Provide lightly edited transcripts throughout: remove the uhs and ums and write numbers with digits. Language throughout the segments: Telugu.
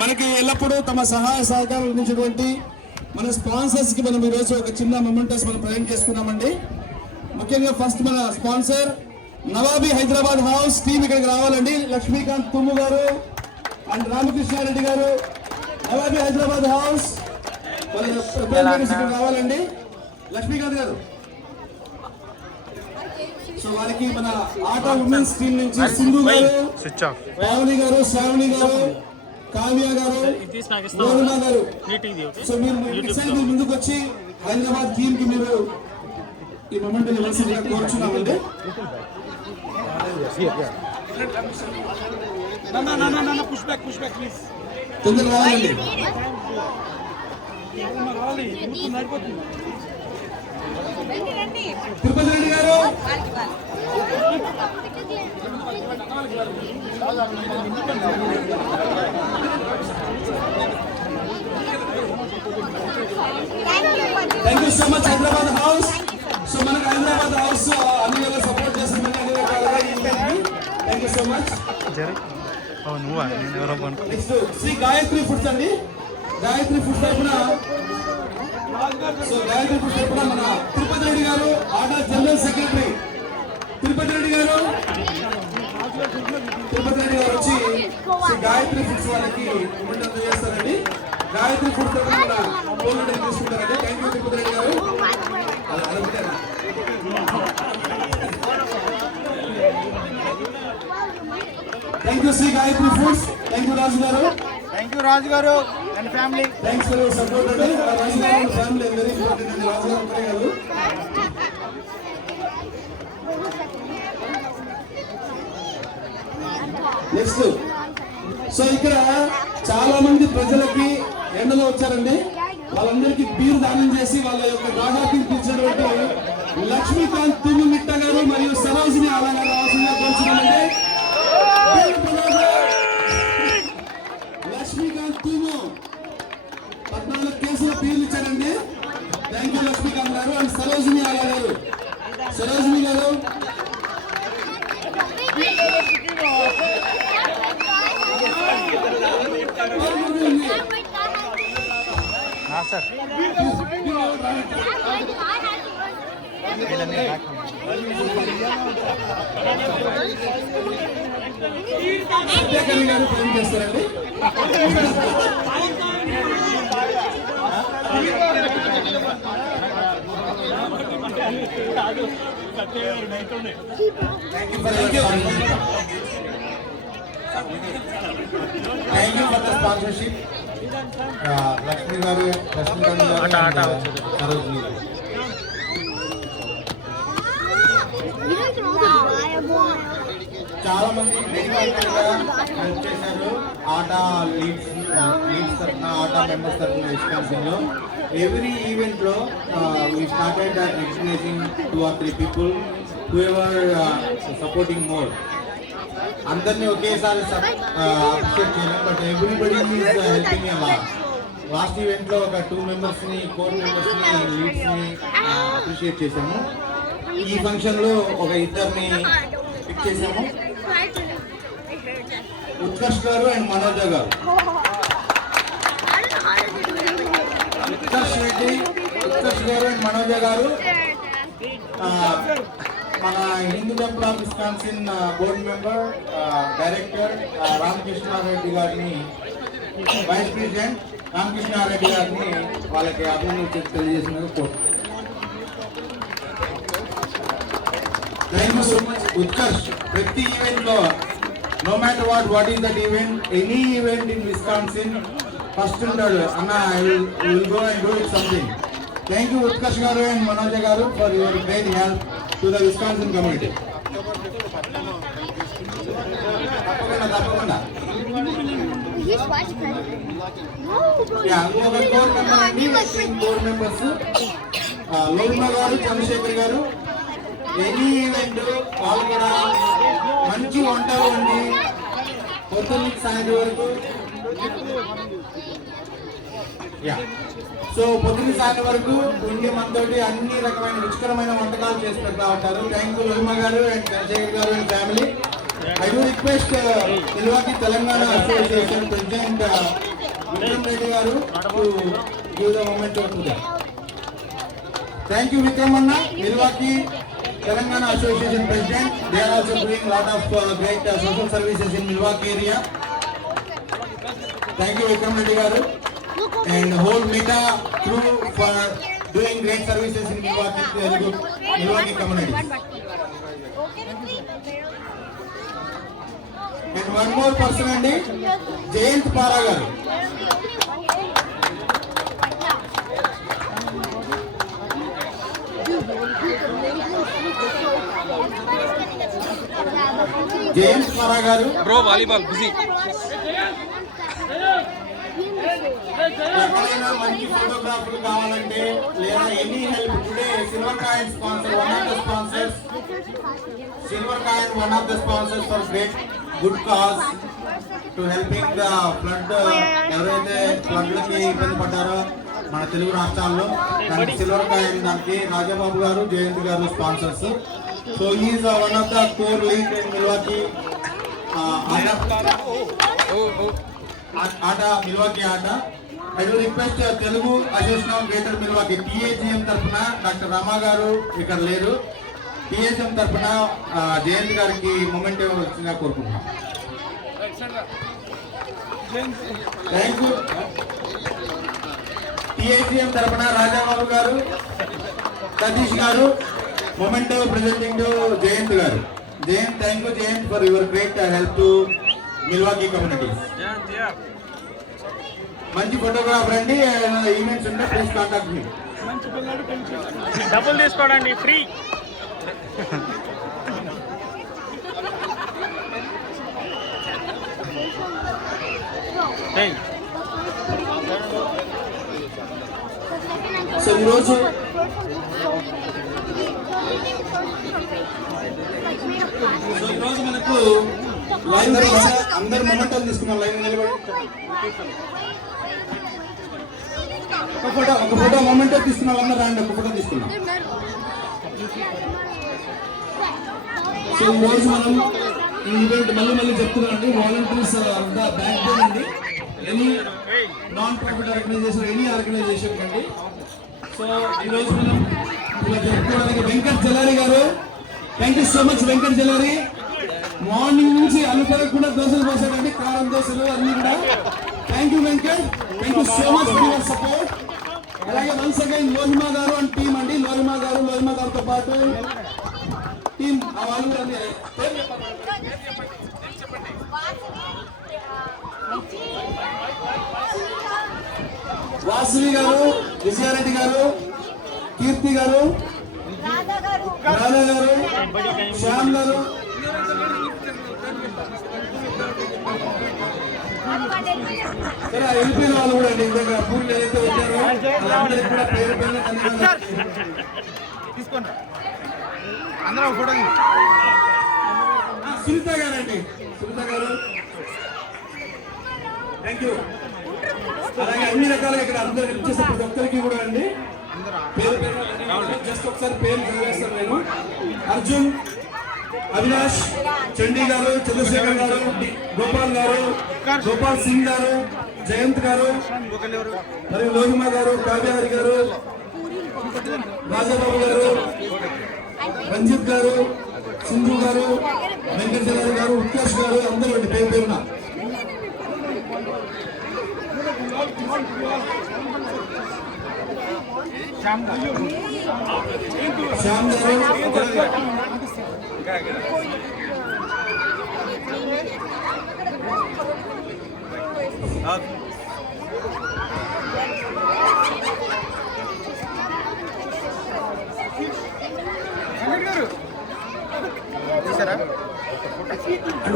మనకి ఎల్లప్పుడూ తమ సహాయ సహకారాలు అందించినటువంటి మన స్పాన్సర్స్ కి మనం ఈరోజు ఒక చిన్న మొమెంటస్ మనం ప్రజెంట్ చేసుకున్నామండి. ముఖ్యంగా ఫస్ట్ మన sponsor nawabi Hyderabad house team ఇక్కడికి రావాలండి. లక్ష్మీకాంత్ తుమ్ము గారు అండ్ రామకృష్ణారెడ్డి గారు నవాబీ హైదరాబాద్ హౌస్ రావాలండి. లక్ష్మీకాంత్ గారు. సో వారికి మన ఆట ఉమెన్స్ టీం నుంచి సింధు గారు, పావని గారు, శ్రావణి గారు, కావ్య గారు, గోరుమా గారు. సో మీరు ముందుకు వచ్చి హైదరాబాద్ టీం కి మీరు ఈ మొమెంట్ ఇవ్వాల్సిందిగా కోరుచున్నామండి. తొందరగా రావాలండి. తిరుపతి రెడ్డి గారు, thank you so much Hyderabad house. So మనకు హైదరాబాద్ హౌస్ అన్ని వేళ సపోర్ట్ చేస్తుందండి, అన్ని రకాలుగా. Thank you so much. Next Shri Gayatri foods అండి. గాయత్రి ఫుడ్స్ తరఫున గాయత్రి ఫుడ్స్ తరఫున మన తిరుపతి రెడ్డి గారు, order general secretary Tirupati Reddy గారు వచ్చి గాయత్రి ఫుడ్స్ వాళ్ళకి ఇవ్వడం చేస్తారండి. గాయత్రి ఫుడ్స్ తరఫున మన ఫోన్ తీసుకుంటారండి. థ్యాంక్ యూ తిరుపతి రెడ్డి గారు. Thank you Shri Gayatri Foods. Thank you Raju garu. Thank you Raju garu and family. Thanks for your support అండి. రాజు గారు ఫ్యామిలీ వెరీ ఇంపార్టెంట్ అండి. రాజు గారు ఒకరే కాదు. నెక్స్ట్ సో ఇక్కడ చాలా మంది ప్రజలకి ఎండలో వచ్చారండి. వాళ్ళందరికీ బీరు దానం చేసి వాళ్ళ యొక్క దాదాపుని తీర్చినటువంటి లక్ష్మీకాంత్ తుమ్ము మిట్ట గారు మరియు సరోజిని అలా రావాల్సిందిగా కోరుచున్నామండి. లక్ష్మీకాంత్ తుమ్ము 14 కేసుల బీర్లు ఇచ్చారండి. థ్యాంక్ యూ లక్ష్మీకాంత్ గారు అండ్ సరోజిని అలా గారు. సరోజిని గారు సార్ గారు ఫోన్ చేస్తారండి. Thank you for the sponsorship. Lakshmi గారు, లక్ష్మీకాంత్ గారు, సరోజిని. చాలా మంది హెల్ప్ చేశారు. ఆటా లీడ్స్ తరఫున, ఆటా మెంబర్స్ తరఫున విస్కాన్సిన్ లో ఎవ్రీ ఈవెంట్ లో we started recognising 2 or 3 people who ever supporting more. అందరినీ ఒకేసారి అప్రిషియేట్ చేయలేం, but everybody is helping a lot. Last event లో ఒక 2 మెంబర్స్ని, 4 మెంబర్స్ని, లీడ్స్ని అప్రిషియేట్ చేశాము. ఈ ఫంక్షన్ లో ఒక 2ని పిక్ చేశాము. ఉత్కర్ష్ గారు అండ్ మనోజ గారు. ఉత్కర్ష్ గారు అండ్ మనోజ గారు మన Hindu temple of Wisconsin board member, director Ramakrishna Reddy గారిని, వైస్ ప్రెసిడెంట్ రామకృష్ణారెడ్డి గారిని వాళ్ళకి అభినందనలు తెలియజేసినందుకు కోరుతున్నాను. Thank you so much. Utkarsh ప్రతి ఈవెంట్ లో no matter what is that event, any event in Wisconsin first ఉంటాడు. అన్న I will go and do it something. Thank you Utkarsh గారు అండ్ మనోజ గారు for your great help to the Wisconsin community. తప్పకుండా ఇంకొక 4 మెంబర్స్ లోహిమ గారు, చంద్రశేఖర్ గారు. ఎనీ ఈవెంట్ వాళ్ళు కూడా మంచి వంటలు వండి పొద్దున్న సాయంత్రం వరకు సో పొద్దున్న సాయంత్రం వరకు ఉండి మనతోటి అన్ని రకమైన రుచికరమైన వంటకాలు చేసి పెడతా ఉంటారు. థ్యాంక్ యూ లోహిమ గారు అండ్ చంద్రశేఖర్ గారు and family. I do request Milwaukee Telangana Association President Vikram Reddy garu to give the memento to them. Thank you, Vikram Anna. Milwaukee Telangana Association President. They are also doing a lot of great social services in Milwaukee area. Thank you, Vikram Reddy garu, and whole Meta crew for doing great services in Milwaukee community. And one more person andi, Jayant Para garu. Jayant Para garu. Bro, volleyball busy. ఎక్కడైనా మంచి ఫోటోగ్రాఫర్లు కావాలంటే లేదా any help today silver coin sponsor one of the sponsors for great good cause to helping the flood. ఎవరైతే ఫ్లడ్లకి ఇబ్బంది పడ్డారో మన తెలుగు రాష్ట్రాల్లో దానికి సిల్వర్ కాయిన్ దానికి రాజాబాబు గారు జయంత్ గారు sponsors. So is one of the core lead in Milwaukee ఆట మిల్వాకీ ఆట. I do request Telugu association of greater Milwaukee TAGM తరఫున డాక్టర్ రామా గారు ఇక్కడ లేరు. TAGM తరఫున జయంత్ గారికి మొమెంట్ వచ్చిందిగా కోరుకుంటున్నాం. Thank you. TAGM తరఫున రాజాబాబు గారు, సతీష్ గారు మొమెంట్ ప్రెజెంటింగ్ టు జయంత్ గారు. Jayant, thank you Jayant for your great help to Milwaukee communities. మంచి ఫోటోగ్రాఫర్ అండి. ఈవెంట్స్ ఉంటే ప్లీజ్ కాంటాక్ట్ మీ. డబ్బులు తీసుకోవడండి ఫ్రీ. సో ఈరోజు మనకు లైవ్ అందరు మొమెంటం తీసుకున్నాం. లైవ్ నిలబడి ఒక ఫోటో మొమెంటో తీసుకున్నాం. అందరూ రండి, ఒక ఫోటో తీసుకున్నాం. సో ఈరోజు మనం ఈ ఈవెంట్ మళ్ళీ చెప్తున్నామండి. వాలంటీర్స్ బ్యాక్ బోన్ అండి. Any non profit organization, any organization కండి. సో ఈరోజు మనం ఇలా చెప్పుకోవడానికి Venkat Jalari garu, thank you so much Venkat Jalari. Morning నుంచి అనుకోకుండా దోశలు పోసాడండి, కారం దోశలు అన్ని కూడా. Thank you Venkat, thank you so much for your support. అలాగే once again Lohima garu and team అండి. లోహిమా గారితో పాటు టీమ్ వాళ్ళు వాసవి గారు, విజయారెడ్డి గారు, కీర్తి గారు, రాధా గారు, శ్యామ్ గారు, వెళ్ళిపోయిన వాళ్ళు కూడా అండి. ఇంకొక పూర్లు ఏదైతే వచ్చారో వాళ్ళందరికీ కూడా పేరు తీసుకోండి అందరూ ఫోటో. సునీత గారు అండి, సునీత గారు థ్యాంక్ యూ. అలాగే అన్ని రకాలుగా ఇక్కడ అందరూ హెల్ప్ చేసే ప్రతి ఒక్కరికి కూడా అండి పేరు జస్ట్ ఒకసారి పేరు చదివేస్తాను నేను. అర్జున్, అవినాష్, చండీ గారు, చంద్రశేఖర్ గారు, గోపాల్ గారు, గోపాల్ సింగ్ గారు, జయంత్ గారు, మరియు లోహిమా గారు, కావ్యహరి గారు, రాజాబాబు గారు, రంజిత్ గారు, సింధు గారు, వెంకటేశ్వర గారు, ఉత్కర్ష్ గారు, అందరూ అండి పేరు పేరున. శ్యామ్ గారు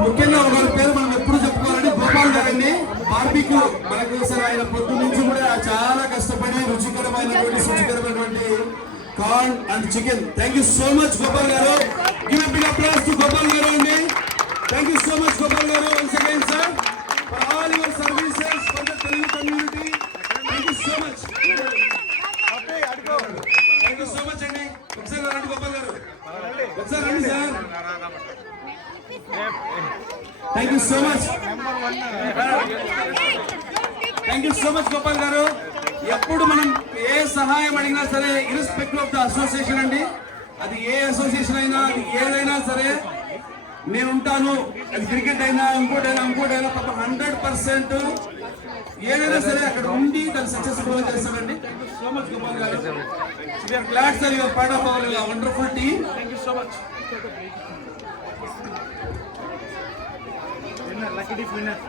ముఖ్యంగా ఒకరి పేరు మనం ఎప్పుడు చెప్పుకోవాలంటే గోపాల్ గారండి. బార్బిక్యూ మనకు అసలు ఆయన పొద్దు నుంచి కూడా చాలా కష్టపడి రుచికరమైనటువంటి corn and chicken. Thank you so much Gopal garu. Give a big applause to Gopal garu అండి. Thank you so much Gopal garu once again sir for all your services for the Telugu community. Thank you so much. Thank you so much అండి. ఒకసారి రండి గోపాల్ గారు, ఒకసారి రండి sir. Thank you so much. Thank you so much Gopal garu. ఎప్పుడు మనం ఏ సహాయం అడిగినా సరే, ఇర్రెస్పెక్టివ్ ఆఫ్ ద అసోసియేషన్ అండి, అది ఏ అసోసియేషన్ అయినా, అది ఏదైనా సరే నేను ఉంటాను. అది క్రికెట్ అయినా ఇంకోటైనా 100% ఏదైనా సరే అక్కడ ఉండి దాన్ని సక్సెస్ఫుల్ గా చేస్తామండి. Thank you so much Gopal garu. We are glad sir, your part of our wonderful team. Thank you so much. Lucky dip winner.